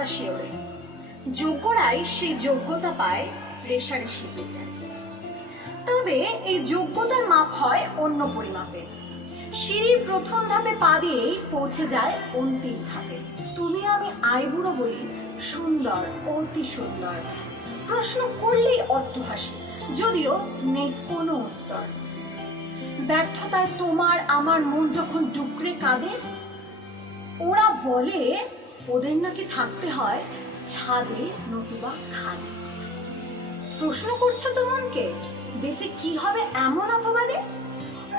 বাতাসে ওড়ে। যোগ্যরাই সেই যোগ্যতা পায়, রেশারেশি হয়ে যায়। তবে এই যোগ্যতার মাপ হয় অন্য পরিমাপে। সিঁড়ির প্রথম ধাপে পা দিয়েই পৌঁছে যায় অন্তিম ধাপে। তুমি আমি আইবুড়ো বলি সুন্দর, অতি সুন্দর। প্রশ্ন করলেই অট্টহাসি, যদিও নেই কোনো উত্তর। ব্যর্থতায় তোমার আমার মন যখন ডুকরে কাঁদে, ওরা বলে ওদের নাকি থাকতে হয় ছাদে নতুবা খাদে। প্রশ্ন করছে তো মনকে, বেঁচে কি হবে এমন অপবাদে?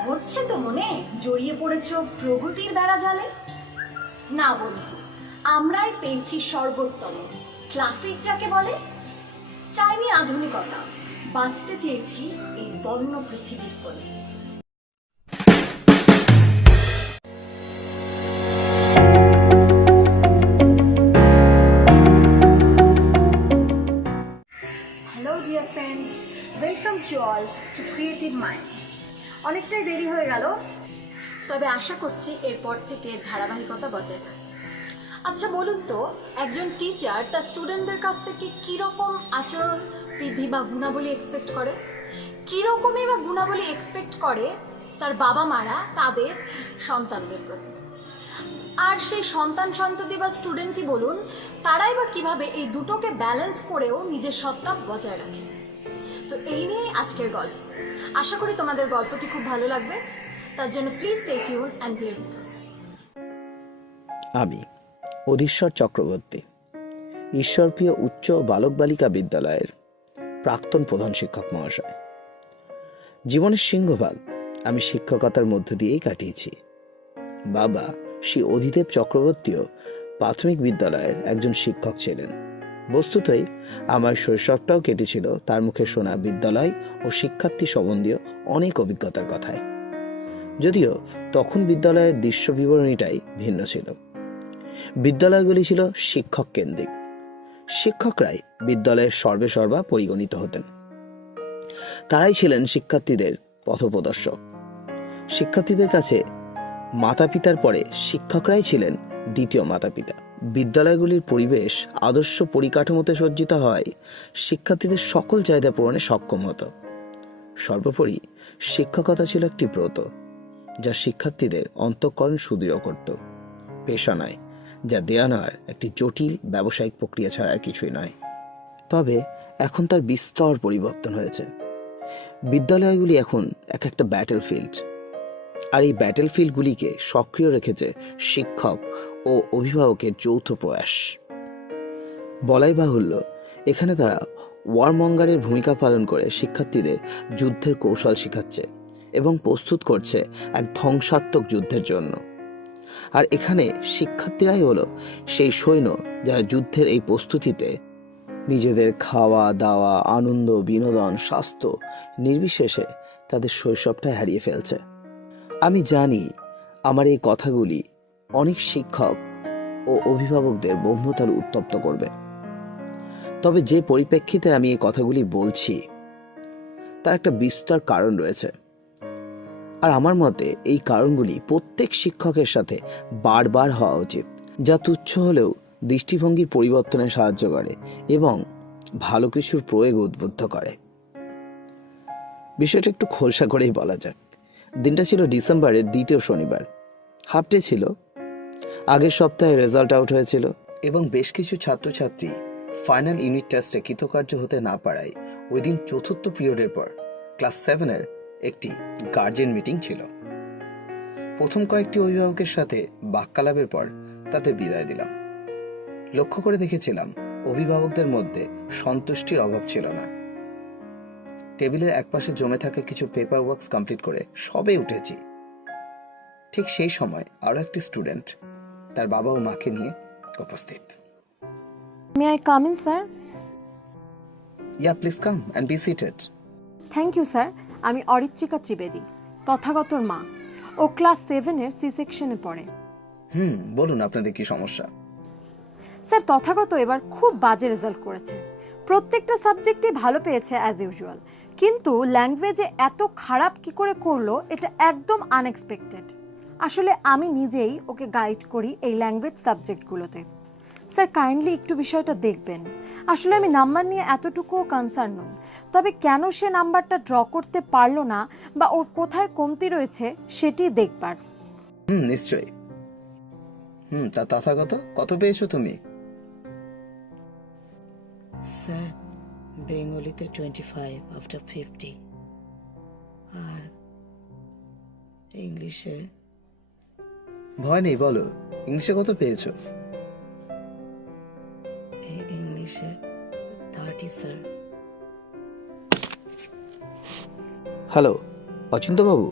হচ্ছে তো মনে জড়িয়ে পড়েছ প্রগতির বেড়া জালে? না বন্ধু, আমরাই পেয়েছি সর্বোত্তম, ক্লাসিক যাকে বলে। চাইনি আধুনিকতা, বাঁচতে চেয়েছি এই বন্য পৃথিবীর কোলে। Hello dear friends, welcome to all two creative mind. অনেকটাই দেরি হয়ে গেল, তবে আশা করছি এরপর থেকে ধারাবাহিকতা বজায় থাকবে। আচ্ছা বলুন তো, একজন টিচার তার স্টুডেন্টদের কাছ থেকে কীরকম আচরণ বিধি বা গুণাবলী এক্সপেক্ট করে? কীরকমই বা গুণাবলী এক্সপেক্ট করে তার বাবা মারা তাদের সন্তানদের প্রতি? আর সেই সন্তান সন্ততি বা স্টুডেন্টই বলুন, তারাই বা কীভাবে এই দুটোকে ব্যালেন্স করেও নিজের সত্তা বজায় রাখে? তো এই নিয়েই আজকের গল্প। আশা করি তোমাদের গল্পটি খুব ভালো লাগবে। তার জন্য please stay tune and here with us. আমি অধীশ্বর চক্রবর্তী, ঈশ্বরপ্রিয় উচ্চ বালক বালিকা বিদ্যালয়ের প্রাক্তন প্রধান শিক্ষক মহাশয়। জীবনের সিংহভাগ আমি শিক্ষকতার মধ্য দিয়েই কাটিয়েছি। বাবা শ্রী অধিদেব চক্রবর্তীও প্রাথমিক বিদ্যালয়ের একজন শিক্ষক ছিলেন। বস্তুতই আমার শৈশবটাও কেটেছিল তার মুখে শোনা বিদ্যালয় ও শিক্ষার্থী সম্বন্ধীয় অনেক অভিজ্ঞতার কথায়। যদিও তখন বিদ্যালয়ের দৃশ্য বিবরণীটাই ভিন্ন ছিল। বিদ্যালয়গুলি ছিল শিক্ষক কেন্দ্রিক। শিক্ষকরাই বিদ্যালয়ের সর্বেসর্বা পরিগণিত হতেন। তারাই ছিলেন শিক্ষার্থীদের পথপ্রদর্শক। শিক্ষার্থীদের কাছে মাতা পিতার পরে শিক্ষকরাই ছিলেন দ্বিতীয় মাতা পিতা। বিদ্যালয়গুলির পরিবেশ আদর্শ পরিকাঠামোতে সজ্জিত হয় শিক্ষার্থীদের সকল চাহিদা পূরণে সক্ষম হতো। সর্বোপরি শিক্ষকতা ছিল একটি ব্রত, যা শিক্ষার্থীদের অন্তঃকরণ সুদৃঢ় করত। পেশা নয়, যা দেয়া নেওয়ার একটি জটিল ব্যবসায়িক প্রক্রিয়া ছাড়া আর কিছুই নয়। তবে এখন তার বিস্তর পরিবর্তন হয়েছে। বিদ্যালয়গুলি এখন এক একটা ব্যাটেল ফিল্ড, আর এই ব্যাটেল ফিল্ডগুলিকে সক্রিয় রেখেছে শিক্ষক ও অভিভাবকের যৌথ প্রয়াস। বলাই বাহুল্য, এখানে তারা ওয়ারমঙ্গারের ভূমিকা পালন করে শিক্ষার্থীদের যুদ্ধের কৌশল শেখাচ্ছে এবং প্রস্তুত করছে এক ধ্বংসাত্মক যুদ্ধের জন্য। আর এখানে শিক্ষার্থীরাই হলো সেই সৈন্য যারা যুদ্ধের এই প্রস্তুতিতে নিজেদের খাওয়া দাওয়া, আনন্দ, বিনোদন, স্বাস্থ্য নির্বিশেষে তাদের শৈশবটাই হারিয়ে ফেলছে। আমি জানি আমার এই কথাগুলি অনেক শিক্ষক ও অভিভাবকদের ব্রহ্মতাল উত্তপ্ত করবে। তবে যে পরিপ্রেক্ষিতে আমি এই কথাগুলি বলছি তার একটা বিস্তর কারণ রয়েছে। আর আমার মতে এই কারণগুলি প্রত্যেক শিক্ষকের সাথে বারবার হওয়া উচিত, যা তুচ্ছ হলেও দৃষ্টিভঙ্গির পরিবর্তনে সাহায্য করে এবং ভালো কিছুর প্রয়োগ উদ্বুদ্ধ করে। বিষয়টা একটু খোলসা করেই বলা যাক। দিনটা ছিল ডিসেম্বরের দ্বিতীয় শনিবার। হাফ ডে ছিল। আগের সপ্তাহে রেজাল্ট আউট হয়েছিল এবং বেশ কিছু ছাত্রছাত্রী ফাইনাল ইউনিট টেস্টে কৃতকার্য হতে না পারায় ওই দিন চতুর্থ পিরিয়ডের পর ক্লাস 7-এর একটি গার্জেন মিটিং ছিল। প্রথম কয়েকটি অভিভাবকের সাথে বাক্যালাপের পর তাদের বিদায় দিলাম। লক্ষ্য করে দেখেছিলাম অভিভাবকদের মধ্যে সন্তুষ্টির অভাব ছিল না। টেবিলের একপাশে জমে থাকা কিছু পেপার ওয়ার্কস কমপ্লিট করে সবে উঠেছি। ঠিক সেই সময় আরো একটি স্টুডেন্ট তার বাবা ও মাকে নিয়ে উপস্থিত। May I come in, sir? Yeah, please come and be seated. Thank you, sir. আমি অরিত্রিকা ত্রিবেদী, তথাগতর মা। ও ক্লাস 7-এর সি সেকশনে পড়ে। বলুন আপনাদের কি সমস্যা? স্যার, তথাগত এবার খুব বাজে রেজাল্ট করেছে। প্রত্যেকটা সাবজেক্টে ভালো পেয়েছে অ্যাজ ইউজুয়াল, কিন্তু ল্যাঙ্গুয়েজে এত খারাপ কি করে করলো এটা একদম আনএক্সপেক্টেড। আসলে আমি নিজেই ওকে গাইড করি এই ল্যাঙ্গুয়েজ সাবজেক্টগুলোতে। স্যার কাইন্ডলি একটু বিষয়টা দেখবেন। আসলে আমি নাম্বার নিয়ে এতটুকুও কনসার্ন নই, তবে কেন সে নাম্বারটা ড্র করতে পারলো না বা ওর কোথায় কমতি রয়েছে সেটি দেখবার। নিশ্চয়ই। তা তথাগত কত পেয়েছো তুমি? স্যার বেঙ্গলিতে 25 আফটার 50 আর ইংলিশে ভয় নেই, বলো ইংলিশে কত পেয়েছো? ইংলিশে 30 স্যার। হ্যালো অচিন্তবাবু,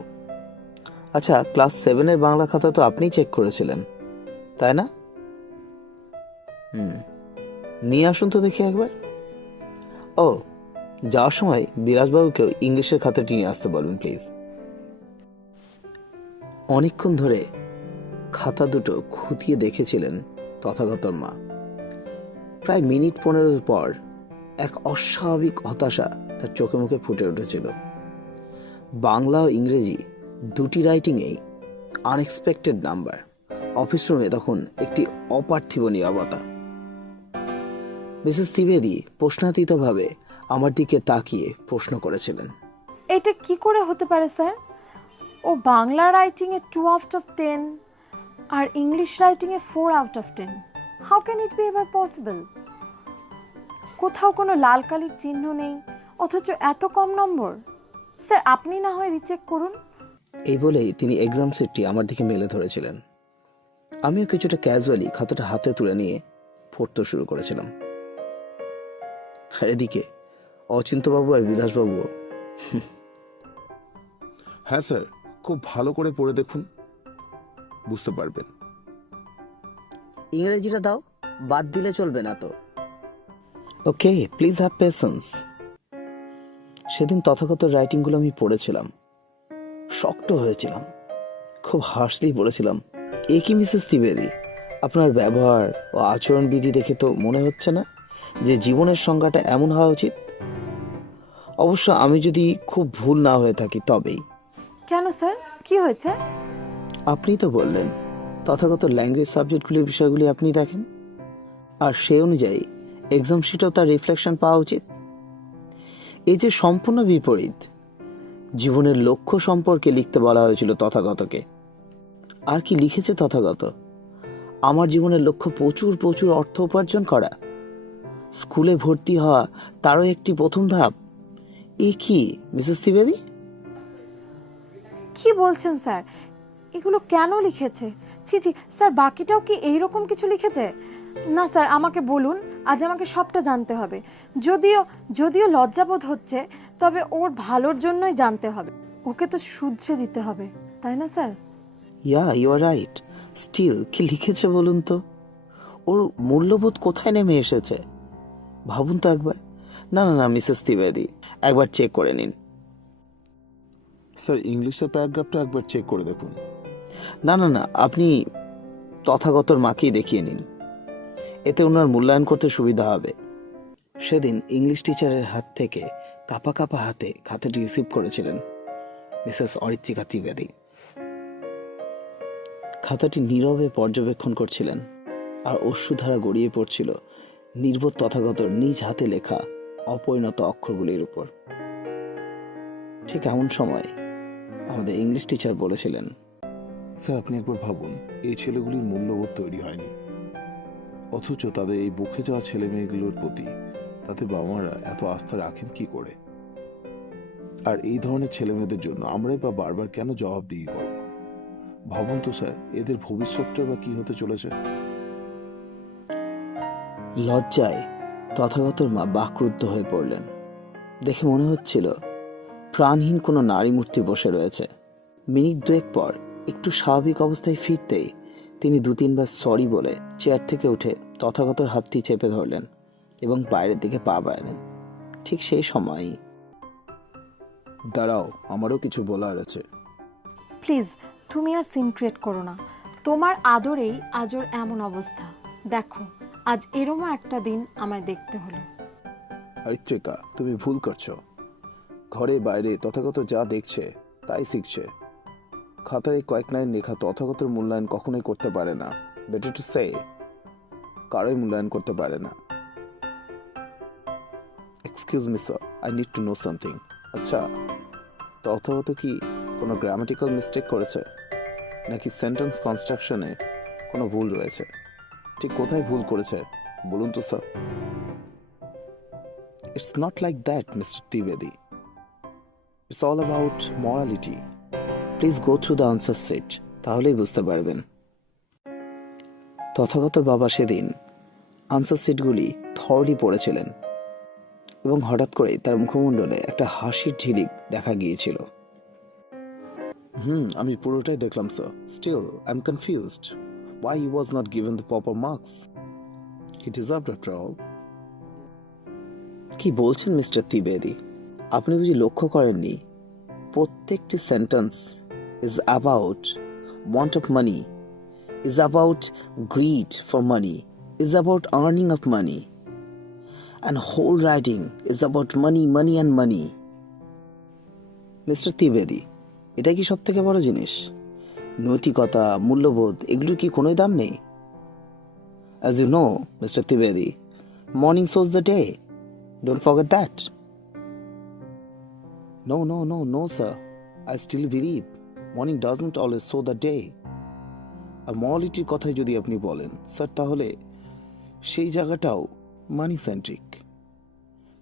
আচ্ছা ক্লাস 7-এর বাংলা খাতা তো আপনিই চেক করেছিলেন তাই না? নিয়ে আসুন তো দেখি একবার। ও, যাওয়ার সময় বিলাসবাবুকেও ইংলিশের খাতাটি নিয়ে আসতে বলুন প্লিজ। অনেকক্ষণ ধরে খাতা দুটো খুঁটিয়ে দেখেছিলেন তথাগতর মা। প্রায় মিনিট 15 পর এক অস্বাভাবিক হতাশা তার চোখে মুখে ফুটে উঠেছিল। বাংলা ও ইংরেজি দুটি রাইটিংয়েই আনএক্সপেক্টেড নাম্বার। অফিস রুমে তখন একটি অপার্থিব নীরবতা। মিসেস ত্রিবেদী প্রশ্নাতীতভাবে আমার দিকে তাকিয়ে প্রশ্ন করেছিলেন, এটা কি করে হতে পারে স্যার? ও বাংলা রাইটিংয়ে 2 আউট অফ 10 আর ইংলিশ রাইটিংয়ে 4 out of 10। How can it be ever possible? কোথাও কোনো লাল কালির চিহ্ন নেই, অথচ এত কম নম্বর। স্যার আপনি না হয় রিচেক করুন। এই বলেই তিনি এক্সাম সিটটি আমার দিকে মেলে ধরেছিলেন। আমিও কিছুটা ক্যাজুয়ালি খাতাটা হাতে তুলে নিয়ে পড়তে শুরু করেছিলাম। আর এদিকে অচিন্তবাবু আর বিলাসবাবুও। হ্যাঁ স্যার, খুব ভালো করে পড়ে দেখুন, বুঝতে পারবেন। ইংরেজিটা দাও, বাদ দিলে চলবে না তো। ওকে, প্লিজ হ্যাভ পেশেন্স। সেদিন তথাগত রাইটিংগুলো আমি পড়েছিলাম, শক্ত হয়েছিলাম। খুব হাসতেই পড়েছিলাম, এ কি মিসেস ত্রিবেদী, আপনার ব্যবহার ও আচরণবিধি দেখে তো মনে হচ্ছে না যে জীবনের সংজ্ঞাটা এমন হওয়া উচিত। অবশ্য আমি যদি খুব ভুল না হয়ে থাকি তবেই। কেন স্যার, কি হয়েছে? আপনি তো বললেন তথাগত ল্যাঙ্গুয়েজ সাবজেক্টগুলির বিষয়গুলি আপনি দেখেন, আর সেই অনুযায়ী এক্সাম শিটেও তার রিফ্লেকশন পাওয়া উচিত। এই যে সম্পূর্ণ বিপরীত। জীবনের লক্ষ্য সম্পর্কে লিখতে বলা হয়েছিল তথাগতকে, আর কি লিখেছে তথাগত? আমার জীবনের লক্ষ্য প্রচুর প্রচুর অর্থ উপার্জন করা, স্কুলে ভর্তি হওয়া তারও একটি প্রথম ধাপ। এ কি মিসেস ত্রিবেদী? কি বলছেন স্যার? এগুলো কেন লিখেছে? ছি ছি স্যার, বাকিটাও কি এইরকম কিছু লিখেছে? না স্যার, আমাকে বলুন, আজ আমাকে সবটা জানতে হবে। যদিও যদিও লজ্জাবোধ হচ্ছে, তবে ওর ভালোর জন্যই জানতে হবে। ওকে তো শুধরে দিতে হবে, তাই না sir? Yeah you are right. Still কি লিখেছে বলুন তো? ওর মূল্যবোধ কোথায় নেমে এসেছে ভাবুন তো একবার। না না না মিসেস ত্রিবেদী, একবার চেক করে নিন। স্যার ইংলিশের প্যারাগ্রাফটা একবার চেক করে দেখুন। না না না, আপনি তথাগতর মাকেই দেখিয়ে নিন, এতে ওনার মূল্যায়ন করতে সুবিধা হবে। সেদিন ইংলিশ টিচারের হাত থেকে কাঁপা কাঁপা হাতে খাতাটি রিসিভ করেছিলেন মিসেস অরিত্রিকা ত্রিবেদী। খাতাটি নীরবে পর্যবেক্ষণ করছিলেন, আর অশ্রুধারা গড়িয়ে পড়ছিল নির্বোধ তথাগতর নিজ হাতে লেখা অপরিণত অক্ষরগুলির উপর। ঠিক এমন সময় আমাদের ইংলিশ টিচার বলেছিলেন, স্যার আপনি একবার ভাবুন, এই ছেলেগুলির মূল্যবোধ তৈরি হয়নি, অথচ তাদের এই বুকে যাওয়া ছেলে মেয়েগুলোর প্রতি তাদের বাবা মারা এত আস্থা রাখেন কি করে? আর এই ধরনের ছেলে মেয়েদের জন্য আমরাই বা বারবার কেন জবাবদিহি করব? ভাবুন তো স্যার, এদের ভবিষ্যৎটা বা কি হতে চলেছে? লজ্জায় তথাগতর মা বাকরুদ্ধ হয়ে পড়লেন। দেখে মনে হচ্ছিল প্রাণহীন কোনো নারী মূর্তি বসে রয়েছে। মিনিট 2 পর একটু স্বাভাবিক অবস্থায় ফিরতেই তিনি 2-3 বার সরি বলে চেয়ার থেকে উঠে তথাগতর হাতটি চেপে ধরলেন এবং বাইরের দিকে পা বাড়ালেন। ঠিক সেই সময়ই, দাঁড়াও, আমারও কিছু বলার আছে। প্লিজ তুমি আর সিন ক্রিয়েট করো না। তোমার আদরেই আজ ওর এমন অবস্থা। দেখো, আজ এরমও একটা দিন আমায় দেখতে হলো। অরিত্রিকা, তুমি ভুল করছো। ঘরে বাইরে তথাগত যা দেখছে তাই শিখছে। খাতার এই কয়েক লাইন লেখা তথাগতর মূল্যায়ন কখনোই করতে পারে না। বেটার টু সে কারোই মূল্যায়ন করতে পারে না। Excuse me sir, I need to know something. আচ্ছা, তথাগত কি কোনো গ্রামাটিক্যাল মিস্টেক করেছে, নাকি সেন্টেন্স কনস্ট্রাকশনে কোনো ভুল রয়েছে? ঠিক কোথায় ভুল করেছে বলুন তো sir. It's not like that mister Trivedi, it's all about morality. Please go through the answer sheet, তাহলেই বুঝতে পারবেন। তথাগতর বাবা সেদিন আনসার শিটগুলি থরলি পড়েছিলেন এবং হঠাৎ করে তার মুখমণ্ডলে একটা হাসির ঝিলিক দেখা গিয়েছিল। আমি পুরোটাই দেখলাম sir. Still I am confused why he was not given the proper marks. He deserved after all. কি বলছেন মিস্টার ত্রিবেদী? আপনি বুঝি লক্ষ্য করেননি প্রত্যেকটি sentence is about want of money, is about greed for money, is about earning of money, and whole writing is about money, money and money. Mister Trivedi, এটা কি সব থেকে বড় জিনিস? নৈতিকতা, মূল্যবোধ, এগুলোর কি কোনোই দাম নেই? As you know, Mr. Trivedi, morning shows the day. Don't forget that. No, sir. I still believe morning doesn't always show the day. আর মরালিটির কথাই যদি আপনি বলেন স্যার, তাহলে সেই জায়গাটাও মানি সেন্ট্রিক।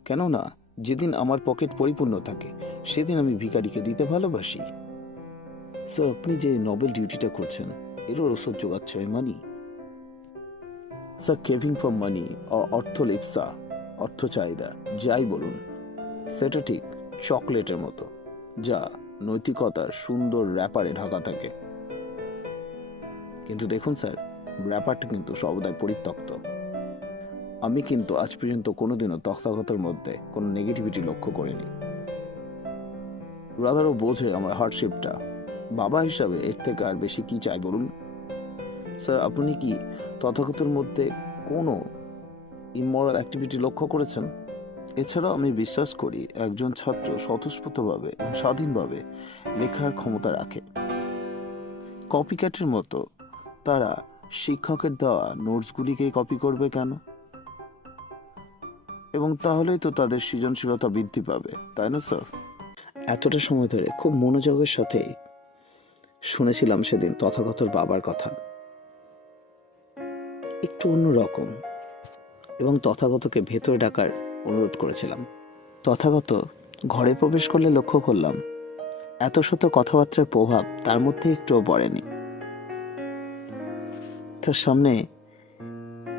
কেননা যেদিন আমার পকেট পরিপূর্ণ থাকে সেদিন আমি ভিখারিকে দিতে ভালোবাসি। স্যার, আপনি যে নোবেল ডিউটিটা করছেন এরও রসদ যোগাচ্ছে ওই মানি। স্যার, কেভিং ফর মানি অর্থ লিপসা, অর্থ চাহিদা, যাই বলুন, সেটা ঠিক চকলেটের মতো, যা নৈতিকতার সুন্দর র্যাপারে ঢাকা থাকে। কিন্তু দেখুন স্যার, র্যাপারটা কিন্তু সর্বদাই পরিত্যক্ত। আমি কিন্তু আজ পর্যন্ত কোনোদিনও তথাগতের মধ্যে কোনো নেগেটিভিটি লক্ষ্য করিনি। রাদারও বোঝে আমার হার্ডশিপটা। বাবা হিসাবে এর থেকে আর বেশি কি চাই বলুন? স্যার, আপনি কি তথাগতের মধ্যে কোনো ইমোরাল অ্যাক্টিভিটি লক্ষ্য করেছেন? এছাড়াও আমি বিশ্বাস করি একজন ছাত্র স্বতঃস্ফূর্তভাবে এবং স্বাধীনভাবে লেখার ক্ষমতা রাখে। কপিক্যাটের মতো তারা শিক্ষকের দেওয়া নোটসগুলিকেই কপি করবে কেন? এবং তাহলেই তো তাদের সৃজনশীলতা বৃদ্ধি পাবে, তাই না স্যার? এতটা সময় ধরে খুব মনোযোগের সাথে শুনেছিলাম সেদিন তথাগতর বাবার কথা। একটু অন্যরকম, এবং তথাগতকে ভেতরে ডাকার অনুরোধ করেছিলাম। তথাগত ঘরে প্রবেশ করলে লক্ষ্য করলাম এত শত কথাবার্তার প্রভাব তার মধ্যে একটুও পড়েনি। তার সামনে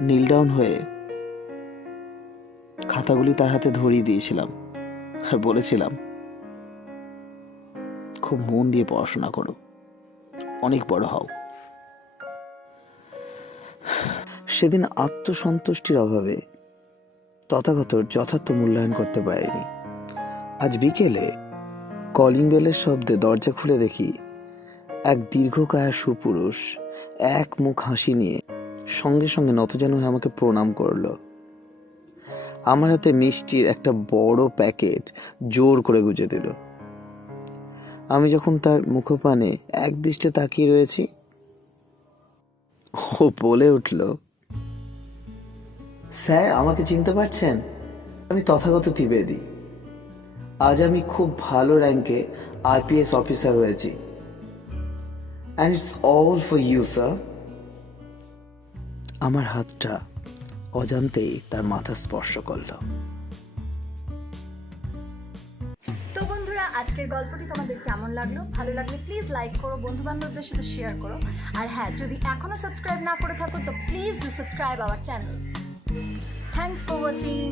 নীল ডাউন হয়ে খাতাগুলি তার হাতে ধরিয়ে দিয়েছিলাম আর বলেছিলাম, খুব মন দিয়ে পড়াশোনা করো, অনেক বড় হও। সেদিন আত্মসন্তুষ্টির অভাবে তথাগতর যথার্থ মূল্যায়ন করতে পারিনি। আজ বিকেলে কলিং বেলের শব্দে দরজা খুলে দেখি এক দীর্ঘকায় সুপুরুষ এক মুখ হাসি নিয়ে সঙ্গে সঙ্গে নতজানু হয়ে আমাকে প্রণাম করলো। আমার হাতে মিষ্টির একটা বড় প্যাকেট জোর করে গুজে দিল। আমি যখন তার মুখপানে এক দৃষ্টে তাকিয়ে রয়েছি, ও বলে উঠল, স্যার, আমাকে চিনতে পারছেন? আমি তথাগত ত্রিবেদী। আজ আমি খুব ভালো র্যাঙ্কে আইপিএস অফিসার হয়েছি। And it's all for you sir. আমার হাতটা অজান্তেই তার মাথা স্পর্শ করল। তো বন্ধুরা, আজকের গল্পটি তোমাদের কেমন লাগলো? ভালো লাগলে প্লিজ লাইক করো, বন্ধু বান্ধবদের সাথে শেয়ার করো। আর হ্যাঁ, যদি এখনো সাবস্ক্রাইব না করে থাকো তো please do subscribe our channel. Thanks for watching.